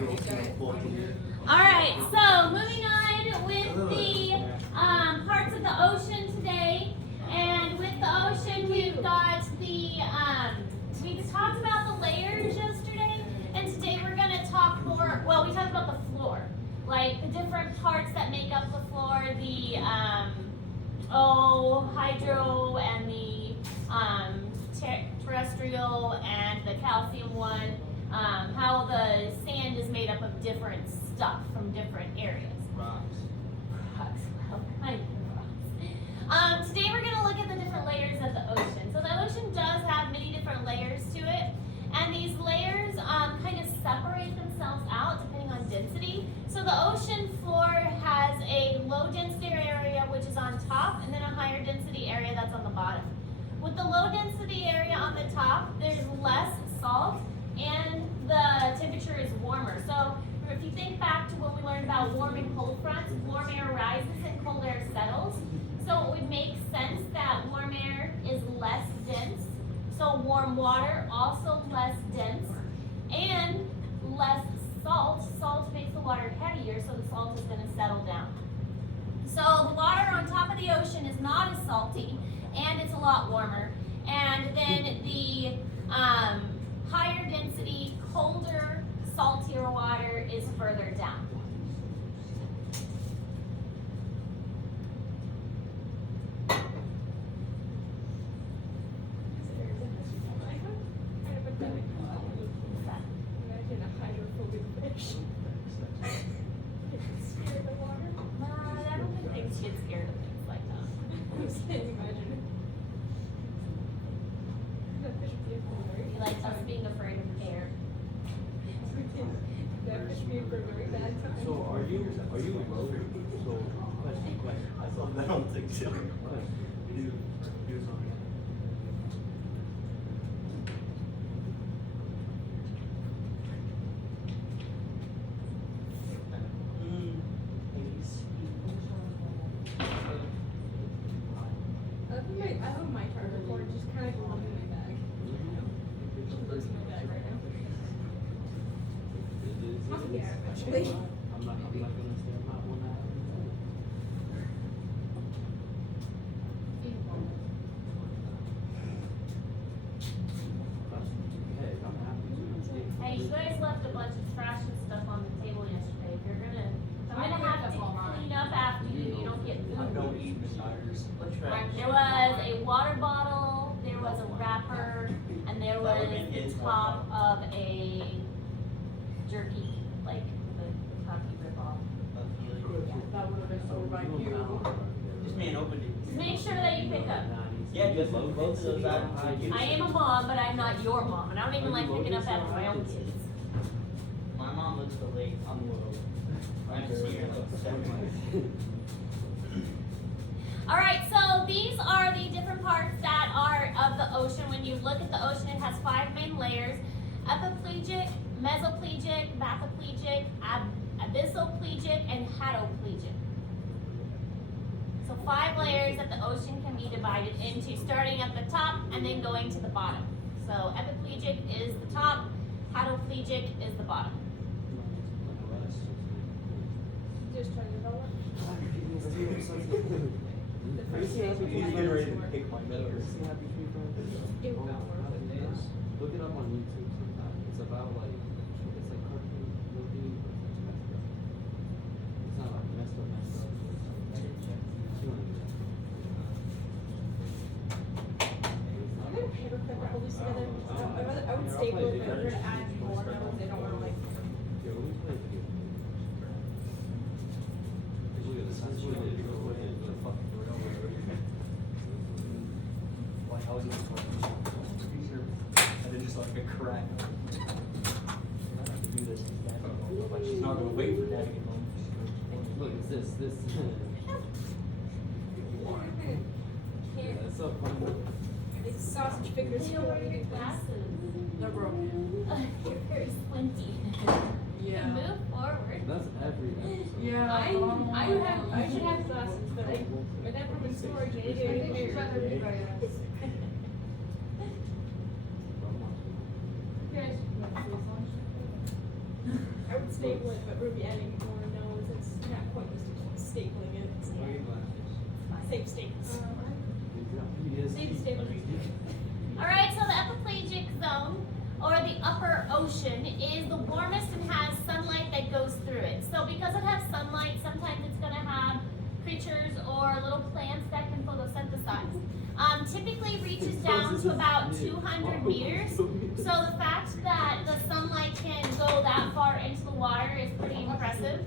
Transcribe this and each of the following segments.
All right, so moving on with the parts of the ocean today. And with the ocean, we've got the, we talked about the layers yesterday. And today we're going to talk more, well, we talked about the floor. Like the different parts that make up the floor, the hydro and the terrestrial and the calcium one. How the sand is made up of different stuff from different areas. Rocks. Well, kind of rocks. Today we're going to look at the different layers of the ocean. So the ocean does have many different layers to it, and these layers kind of separate themselves out depending on density. So the ocean floor has a low density area which is on top, and then a higher density area that's on the bottom. With the low density area on the top, there's less salt, and the temperature is warmer. So if you think back to when we learned about warm and cold fronts, warm air rises and cold air settles. So it would make sense that warm air is less dense. So warm water also less dense and less salt. Salt makes the water heavier, so the salt is going to settle down. So the water on top of the ocean is not as salty, and it's a lot warmer. And then the higher density, colder, saltier water is further down. Imagine a hydrophobic fish. Scared of the water. I don't think things get scared of things like that. I'm just saying, imagine it. That fish would be a very You like us being afraid of air. That fish would be for a very bad time. So are you a rower? So question. I saw that on TikTok. He was on. I have my charger cord just kind of belongs in my bag. It looks in my bag right now. Must be air eventually. I'm not gonna say I'm not one that. Hey, you guys left a bunch of trash and stuff on the table yesterday. If you're gonna, I'm gonna have to clean up after you. You don't get I food. don't eat desires. There was a water bottle, there was a wrapper, and there was the top of a jerky, like the Kentucky rip-off. That would have been sold by you. This man opened it. Just make sure that you pick up. Yeah, just both of those items I use. I am a mom, but I'm not your mom, and I don't even like picking up after my own kids. My mom looks so late on the world. I haven't seen her in like 7 months. All right, so these are the different parts that are of the ocean. When you look at the ocean, it has 5 main layers: epiplegic, mesoplegic, bathyplegic, abyssoplegic, and hadoplegic. So 5 layers that the ocean can be divided into, starting at the top and then going to the bottom. So epiplegic is the top, hadoplegic is the bottom. Just trying to develop. The He's first phase was getting like ready to pick my nose. It will not work. Look it up on YouTube sometime. It's about like cartoon movie, but it's like messed up. It's not like messed up. It's like, I'm gonna paper clip all these together. I would staple it if I were to add more notes. They don't want to like. yeah, let me play a video. Look at this. This is what they do. The fucking Like I was in the and then just like a crack. I have to do this. Like she's not gonna wait for dad to get home. Look, it's this. Yeah, that's so funny. It's sausage fingers. You know where your glasses? They're broken. You're very squinty. Yeah. Move forward. That's every episode. Yeah. I should have glasses, but my dad put them in storage and it's right there. I would stable it, but Ruby adding more knows it's not pointless to keep stapling it. It's Wear your glasses. safe states. He is. Safe stables. Alright, so the epipelagic zone, or the upper ocean, is the warmest and has sunlight that goes through it. So because it has sunlight, sometimes it's gonna have creatures or little plants that can photosynthesize. Typically reaches down to about 200 meters. So the fact that the sunlight can go that far into the water is pretty impressive.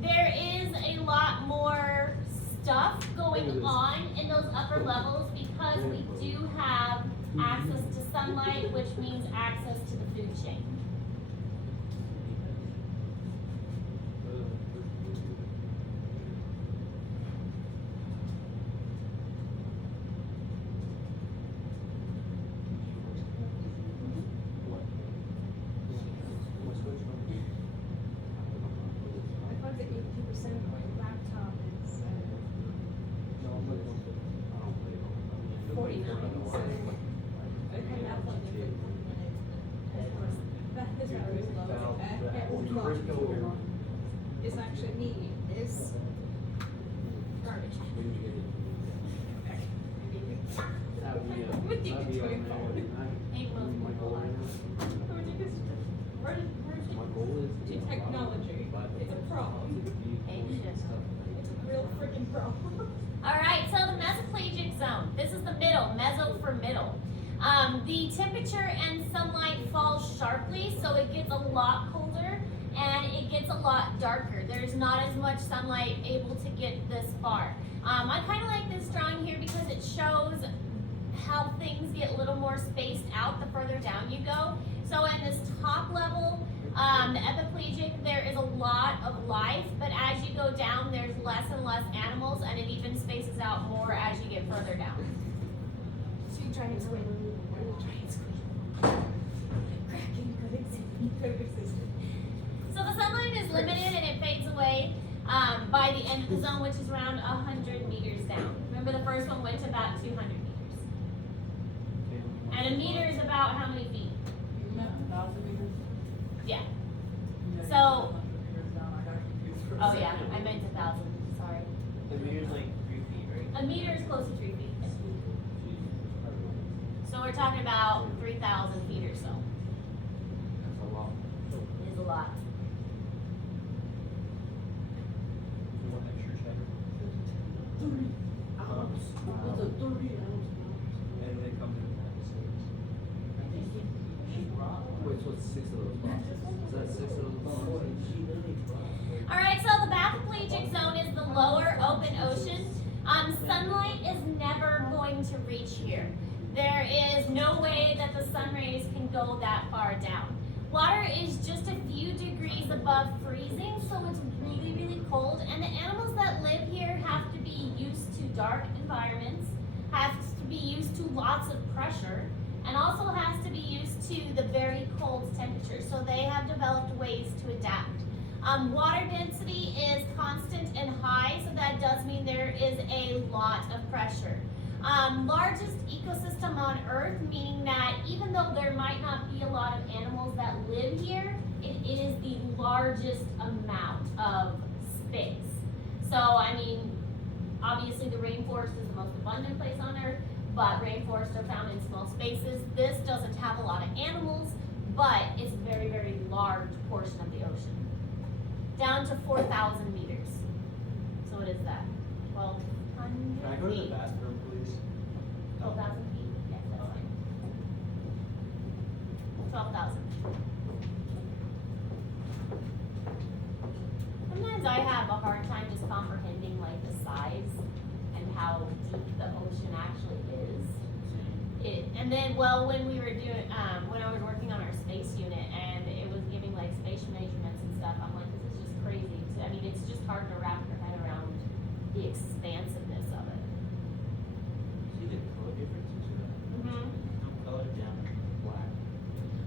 There is a lot more stuff going on in those upper levels because we do have access to sunlight, which means access to the food chain. I thought that 80% of my laptop is 49, so I can have one that is not really low. It's actually me, is garbage. With you, it's going forward. Hey, well, My goal right now. My goal is To technology, it's a problem. It's a real freaking problem. Alright, so the mesopelagic zone. This is the middle, meso for middle. The temperature and sunlight falls sharply, so it gets a lot colder and it gets a lot darker. There's not as much sunlight able to get this far. I kind of like this drawing here because it shows how things get a little more spaced out the further down you go. So in this top level, the epipelagic, there is a lot of life, but as you go down, there's less and less animals, and it even spaces out more as you get further down. Sweet giant squid. Giant squid. Cracking could have existed. So the sunlight is limited and it fades away by the end of the zone, which is around 100 meters down. Remember the first one went to about 200 meters. And a meter is about how many feet? Yeah. So, oh yeah, I meant 1,000, sorry. The meter's like 3 feet, right? A meter is close to 3 feet. So we're talking about 3,000 feet or so. That's a lot. It is a lot. And they come in Wait, so it's 6 of those boxes? Is that 6 of those boxes? Alright, so the bathypelagic zone is the lower open ocean. Sunlight is never going to reach here. There is no way that the sun rays can go that far down. Water is just a few degrees above freezing, so it's really, really cold. And the animals that live here have to be used to dark environments, have to be used to lots of pressure, and also has to be used to the very cold temperatures. So they have developed ways to adapt. Water density is constant and high, so that does mean there is a lot of pressure. Largest ecosystem on Earth, meaning that even though there might not be a lot of animals that live here, it is the largest amount of space. So, I mean, obviously the rainforest is the most abundant place on Earth, but rainforests are found in small spaces. This doesn't have a lot of animals, but it's a very, very large portion of the ocean. Down to 4,000 meters. So what is that? 1,200 Can I go to the feet? bathroom, please? 12,000 feet? Yes, that's fine. 12,000. Sometimes I have a hard time just comprehending like the size and how deep the ocean actually is. And then, well, when we were doing, when I was working on our space unit and it was giving like spatial measurements and stuff, I'm like, this is just crazy. I mean, it's just hard to wrap your head around the expansiveness of it. See the color differences? Mm-hmm. No color down black.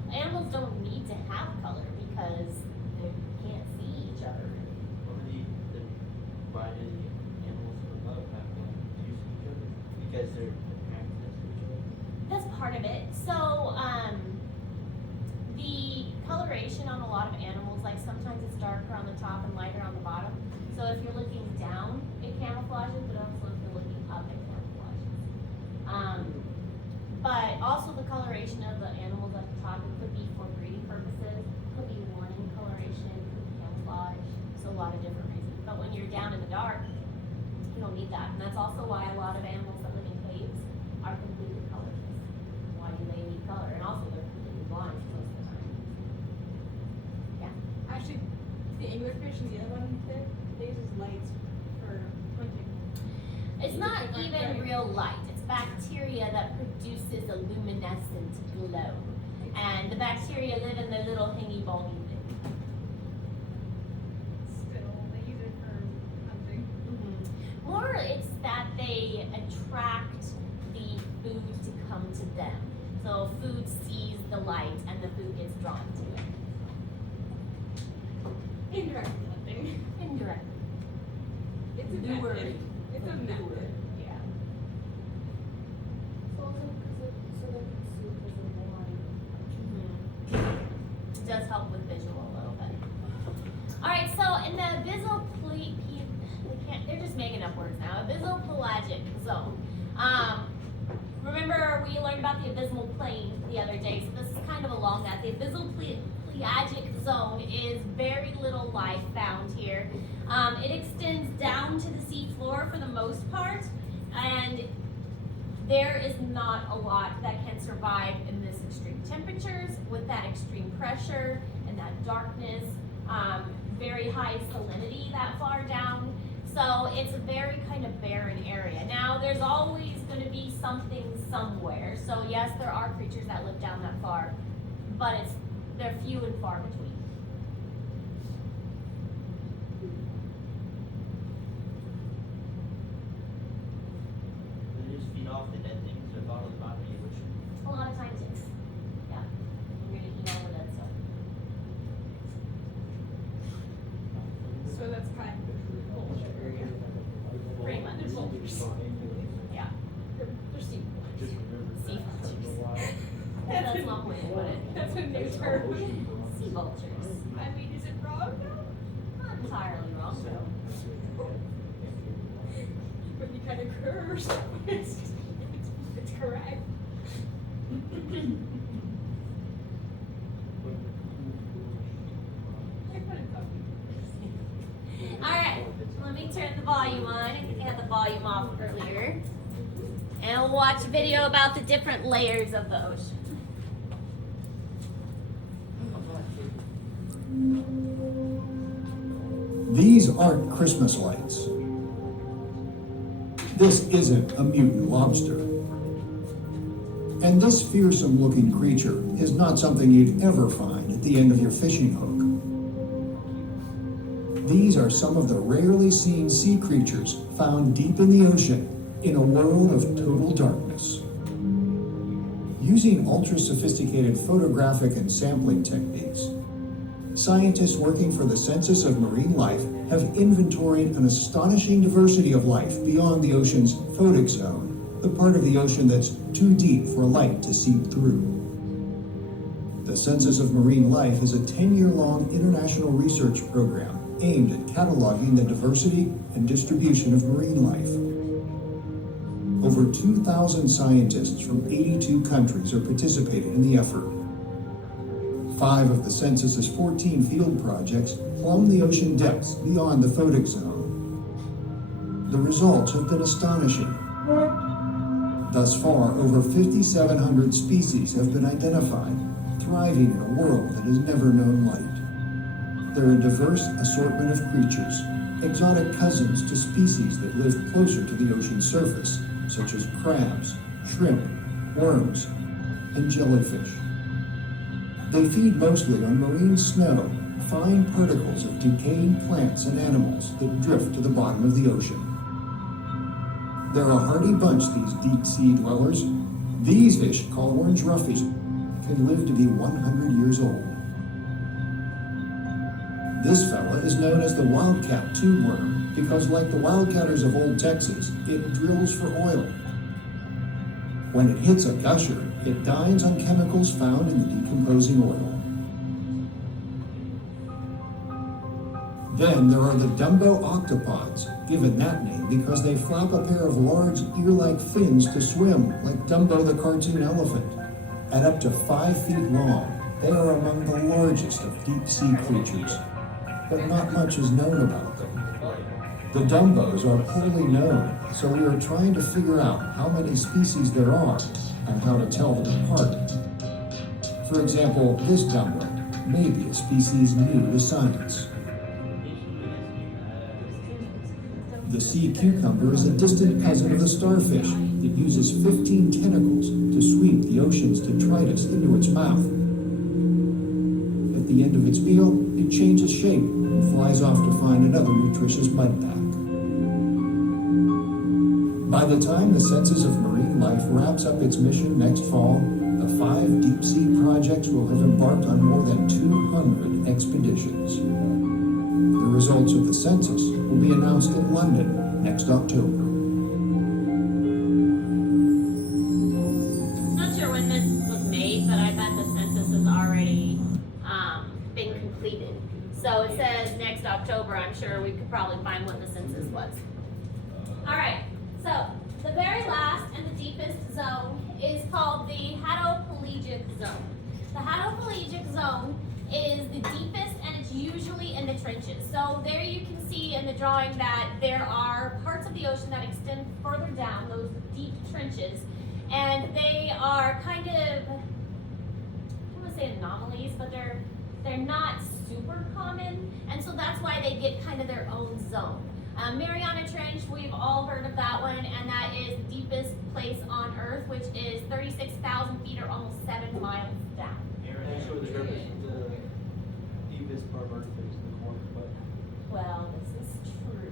Animals don't need to have color because they can't see each other. What are why do the animals above have to use each other? Because they're access to each other? That's part of it. So, the coloration on a lot of animals if you're looking down, it camouflages, but also if you're looking up, it camouflages. But also the coloration of the animals at the top, it could be for breeding purposes, could be warning coloration, could be camouflage, so a lot of different reasons. But when you're down in the dark, you don't need that, and that's also why a lot of animals that live in caves are completely colorless. Why do they need color? And also they're completely blind most of the time. Yeah. Actually, the English fish and the other one there, they use lights for pointing. It's not even real light, it's bacteria that produces a luminescent glow. And the bacteria live in their little hingy bulgy thing. Still, they use it for hunting. More it's that they attract the food to come to them. So food sees the light and the food gets drawn to it. Indirect hunting. Indirectly. It's a Lure. method. It's a method. Yeah. It does help with visual a little bit. Alright, so in the they're just making up words now. Abyssal-pelagic zone. Remember we learned about the abysmal plain the other day, so this is kind of along that. The abyssal-pelagic zone is very little life found here. It extends down to the sea floor for the most part, and there is not a lot that can survive in this extreme temperatures, with that extreme pressure and that darkness, very high salinity that far down. So it's a very kind of barren area. Now, there's always going to be something somewhere. So yes, there are creatures that live down that far, but they're few and far between. They just feed off the dead things that are at the bottom of the ocean. A lot of times it's, yeah, you're going to eat all the dead stuff. So that's kind of bullshit area. Pretty much. They're vultures. Yeah. They're sea Just remember. Sea vultures. That's not what you put it. That's a new term. Sea vultures. I mean, is it wrong though? Not entirely wrong, though. But you kind of curse. It's correct. Alright, let me turn the volume on. I think I had the volume off earlier. And we'll watch a video about the different layers of the ocean. These aren't Christmas lights. This isn't a mutant lobster. And this fearsome looking creature is not something you'd ever find at the end of your fishing hook. These are some of the rarely seen sea creatures found deep in the ocean in a world of total darkness. Using ultra-sophisticated photographic and sampling techniques, scientists working for the Census of Marine Life have inventoried an astonishing diversity of life beyond the ocean's photic zone, the part of the ocean that's too deep for light to seep through. The Census of Marine Life is a 10-year-long international research program aimed at cataloging the diversity and distribution of marine life. Over 2,000 scientists from 82 countries are participating in the effort. 5 of the census's 14 field projects plumb the ocean depths beyond the photic zone. The results have been astonishing. Thus far, over 5,700 species have been identified, thriving in a world that has never known light. They're a diverse assortment of creatures, exotic cousins to species that live closer to the ocean's surface, such as crabs, shrimp, worms, and jellyfish. They feed mostly on marine snow, fine particles of decaying plants and animals that drift to the bottom of the ocean. They're a hardy bunch, these deep-sea dwellers. These fish, called orange roughies, can live to be 100 years old. This fella is known as the wildcat tube worm because, like the wildcatters of old Texas, it drills for oil. When it hits a gusher, it dines on chemicals found in the decomposing oil. Then there are the Dumbo octopods, given that name because they flap a pair of large ear-like fins to swim, like Dumbo the cartoon elephant. At up to 5 feet long, they are among the largest of deep-sea creatures, but not much is known about them. The Dumbos are poorly known, so we are trying to figure out how many species there are and how to tell them apart. For example, this Dumbo may be a species new to science. The sea cucumber is a distant cousin of the starfish that uses 15 tentacles to sweep the ocean's detritus into its mouth. At the end of its meal, it changes shape and flies off to find another nutritious mudpack. By the time the Census of Marine Life wraps up its mission next fall, the 5 deep-sea projects will have embarked on more than 200 expeditions. The results of the census will be announced in London next October. Not sure when this was made, but I bet the census has already been completed. So it says next October. I'm sure we could probably find when the census was. All right. So the very last and the deepest zone is called the Hadopelagic zone. The Hadopelagic zone is the deepest, and it's usually in the trenches. So there you can see in the drawing that there are parts of the ocean that extend further down, those deep trenches, and they are kind of, I don't want to say anomalies, but they're not super common, and so that's why they get kind of their own zone. Mariana Trench, we've all heard of that one, and that is the deepest place on Earth, which is 36,000 feet or almost 7 miles down. Actually, the deepest part of Earth is the corner, but Well, this is true.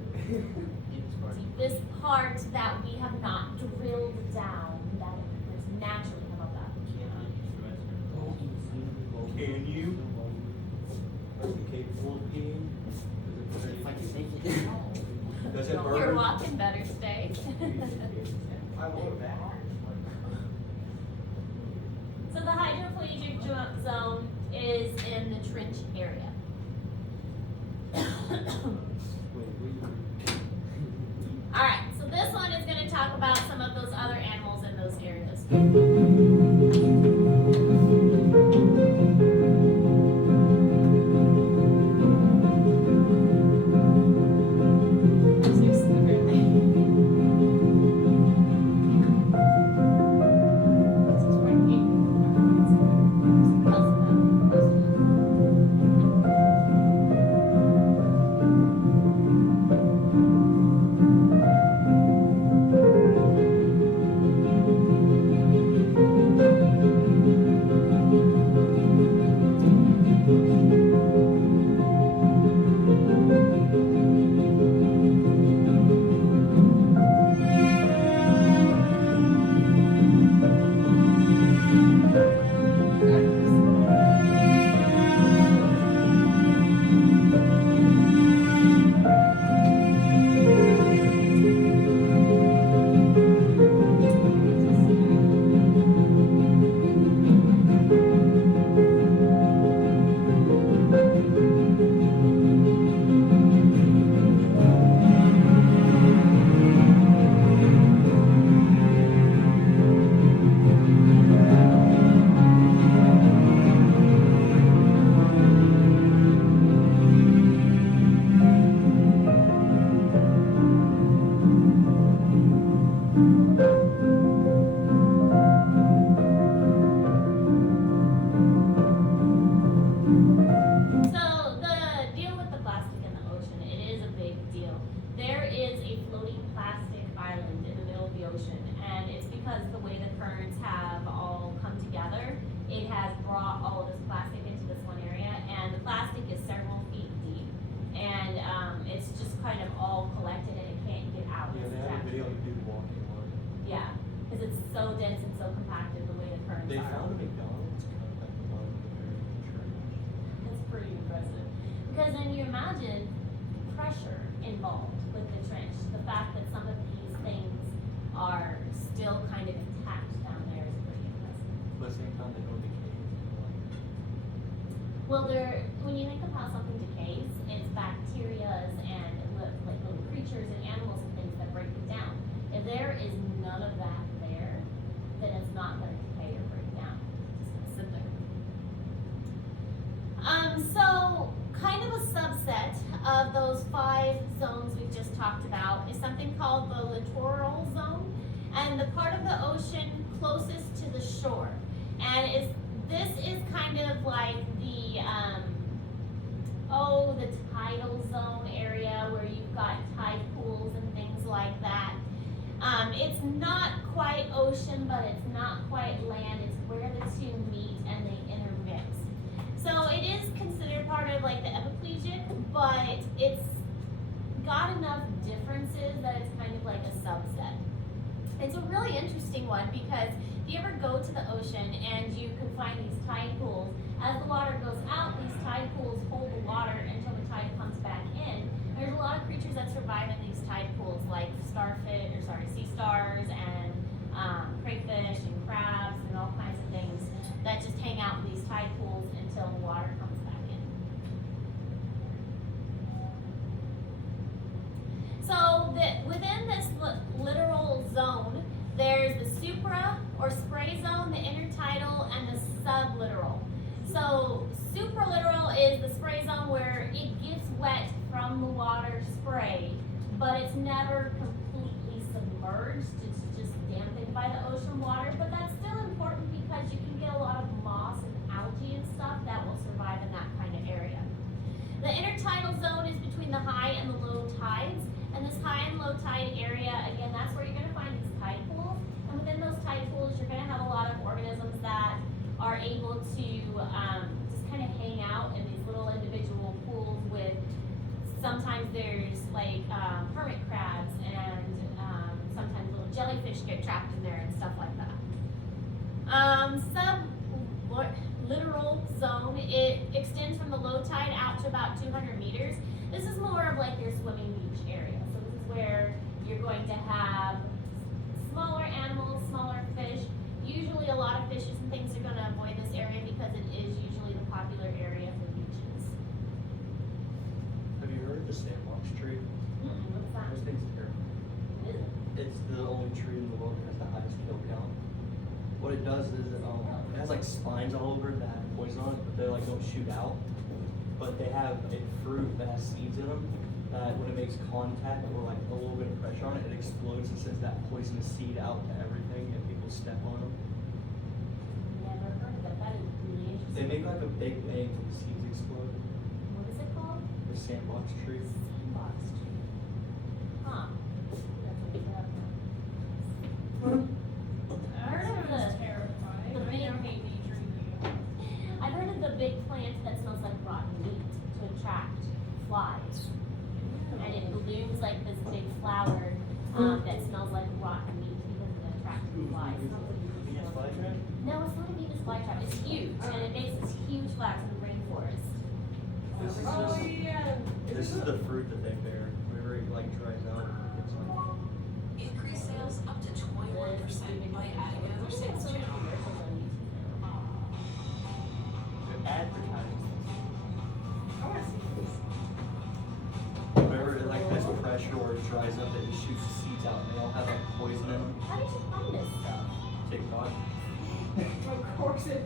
Deepest part. Deepest part that we have not drilled down, that is naturally. How about that? Can I use the restroom? can you? Are you capable of peeing? If I can make it. Does it You're burn? walking better, stay. I want that. So the hydropelagic zone is in the trench area. All right, so this one is going to talk about some of those other animals in those areas. So the deal with the plastic in the ocean, it is a big deal. There is a floating plastic island in the middle of the ocean, and it's because the way the currents have all come together, it has brought all of this plastic into this one area, and the plastic is several feet deep, and it's just kind of all collected and it can't get out. Yeah, It's they have a trapped. video of dude walking on it. Yeah, because it's so dense and so compacted the way the currents They are. found a McDonald's cup at the bottom of the American Trench. That's pretty impressive. Because then you imagine pressure involved with the trench. The fact that some of these things are still kind of intact down there is pretty impressive. But at the same time, they don't decay. Well, when you think of how something decays, it's bacteria So, kind of a subset of those 5 zones we've just talked about is something called the littoral zone, and the part of the ocean closest to the shore. And this is kind of like the the tidal zone area where you've got tide pools and things like that. It's not quite ocean, but it's not quite land. It's where the two meet and they intermix. So it is considered part of like the epiplegic, but it's got enough differences that it's kind of like a subset. It's a really interesting one because if you ever go to the ocean and you can find these tide pools, as the water goes out, these tide pools hold the water until the tide comes back in. There's a lot of creatures that survive in these tide pools, like sea stars and crayfish and crabs and all kinds of things that just hang out in these tide pools until the water comes back in. So within this littoral zone, there's the supra or spray zone, the intertidal, and the sublittoral. So supralittoral is the spray zone where it gets wet from the water spray, but it's never completely submerged. It's just dampened by the ocean water, but that's still important because you can get a lot of moss and algae and stuff that will survive in that kind of area. The intertidal zone is between the high and the low tides, and this high and low tide area, again, that's where you're going to find these tide pools, and within those tide pools, you're going to have a lot of organisms that are able to just kind of hang out in these little individual pools with, sometimes there's like hermit crabs and sometimes little jellyfish get trapped in there and stuff like that. Sublittoral zone, it extends from the low tide out to about 200 meters. This is more of like your swimming beach area. So this is where you're going to have smaller animals, smaller fish. Usually a lot of fishes and things are going to avoid this area because it is usually the popular area for beaches. Have you heard of the sandbox tree? What's that? Those things are terrible. Is it? It's the only tree in the world that has the highest kill count. What it does is it has like spines all over that have poison on it, but they like don't shoot out. But they have a fruit that has seeds in them that when it makes contact or like a little bit of pressure on it, it explodes and sends that poisonous seed out to everything and people step on them. Never heard of that. That is really interesting. They make like a big bang when the seeds explode. What is it called? The sandbox tree. Sandbox tree. Huh. That's what we have now. I heard of the big, I've heard of the big plant that smells like rotten meat to attract flies. And it blooms like this big flower that smells like rotten meat because it attracts flies. Venus flytrap? No, it's not a Venus flytrap. It's huge, and it makes this huge flags in the rainforest. This is Oh, just, yeah. this is the fruit that they bear. Whenever it like dries out, it's like Increase sales up to 21% by adding another sales channel. advertising. I wanna see this. Whenever it like has pressure or it dries up, it just shoots the seeds out and they all have like poison in them. How did you find this stuff? TikTok. Of course it.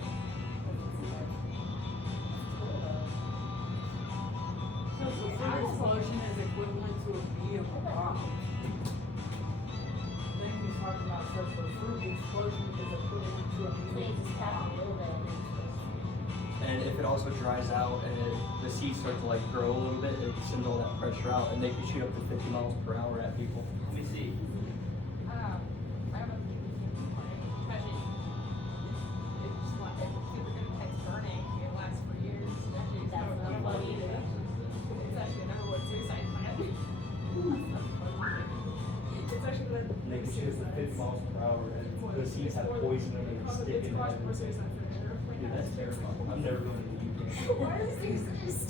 So the fruit explosion is equivalent to a bee of a bomb. Then we talked about such the fruit explosion is equivalent to a So bee you of just tap a little bit and then it's just. And if it also dries out and the seeds start to like grow a little bit, it sends all that pressure out and they can shoot up to 50 miles per hour at people. Let me see. I don't know if you can touch it. It's like, it's super good at burning. It lasts for years. Actually, it's That's not not one funny either. It's actually the number one suicide plant. It's actually the And they can shoot up to 50 miles per hour and the seeds have poison in them and stick in It's much more them. suicide than ever. Dude, that's terrifying. I'm never going to the UK. Why is this exist?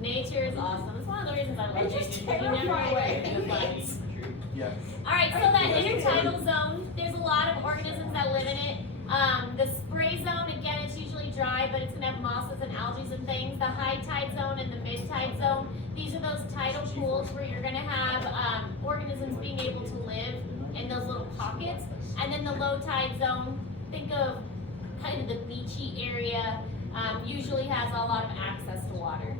Nature is awesome. It's one of the reasons I love It's nature. just You never know terrifying. where you're gonna find it. Yeah. Alright, so that intertidal zone, there's a lot of organisms that live in it. The spray zone, again, it's usually dry, but it's gonna have mosses and algae and things. The high tide zone and the mid tide zone, these are those tidal pools where you're gonna have organisms being able to live in those little pockets. And then the low tide zone, think of kind of the beachy area, usually has a lot of access to water.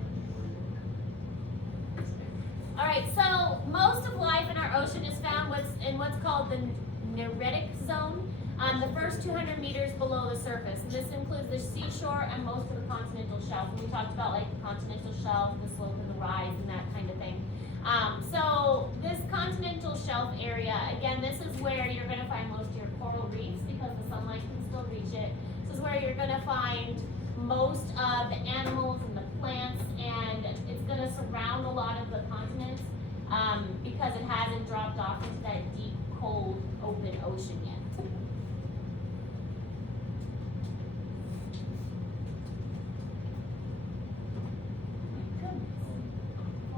Alright, so most of life in our ocean is found in what's called the neritic zone, the first 200 meters below the surface. And this includes the seashore and most of the continental shelf. And we talked about like the continental shelf, the slope and the rise and that kind of thing. So this continental shelf area, again, this is where you're going to find most of your coral reefs because the sunlight can still reach it. This is where you're going to find most of the animals and the plants, and it's going to surround a lot of the continents because it hasn't dropped off into that deep, cold, open ocean yet.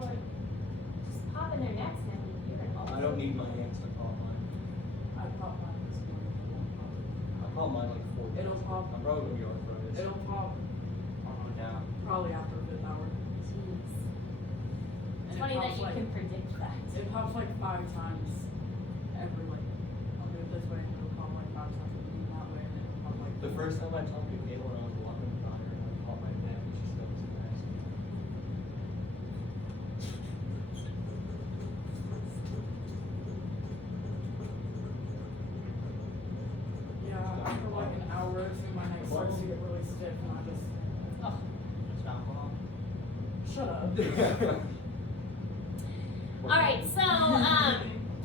Or just pop in their necks and you're involved. I don't need my hands to pop mine. I popped mine this morning, it won't pop. I pop mine like 4 days. It'll pop. I'm probably gonna be arthritis. It'll pop down. probably after a fifth hour. Jeez. It's And funny it that pops you like, can predict that. it pops like 5 times every like, I'll do it this way and it'll pop like 5 times and then that way and then it'll pop like. The first time I talked to Kayla when I was walking the fire, I popped my neck and she still was nasty. Yeah, after like an hour or two, my neck starts to get really stiff and I just, Oh. It's alcohol. shut up. Alright, so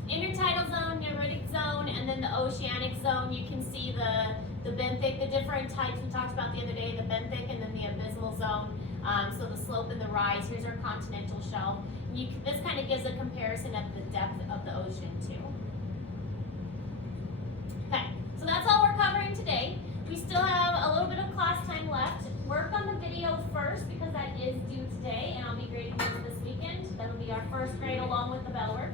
intertidal zone, neritic zone, and then the oceanic zone, you can see the benthic, the different types we talked about the other day, the benthic and then the abysmal zone. So the slope and the rise, here's our continental shelf. This kind of gives a comparison of the depth of the ocean too. Okay, so that's all we're covering today. We still have a little bit of class time left. Work on the video first because that is due today, and I'll be grading this weekend. That'll be our first grade along with the bell work.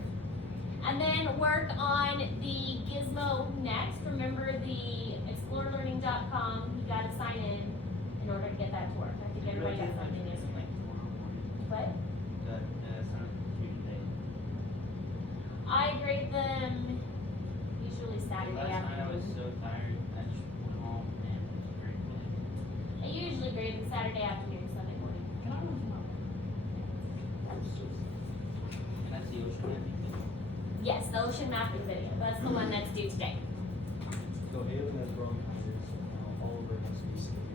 And then work on the gizmo next. Remember the explorelearning.com, you gotta sign in order to get that to work. I think everybody got something yesterday. What? That sounds Tuesday. I grade them usually Saturday Last night I was afternoon. so tired, I just went home and drank like. I usually grade them Saturday afternoon, Sunday morning. Can I move my? And that's the ocean mapping thing. Yes, the ocean mapping video. That's the one that's due today. So Haley has bronchitis, so now all of her has to be sick.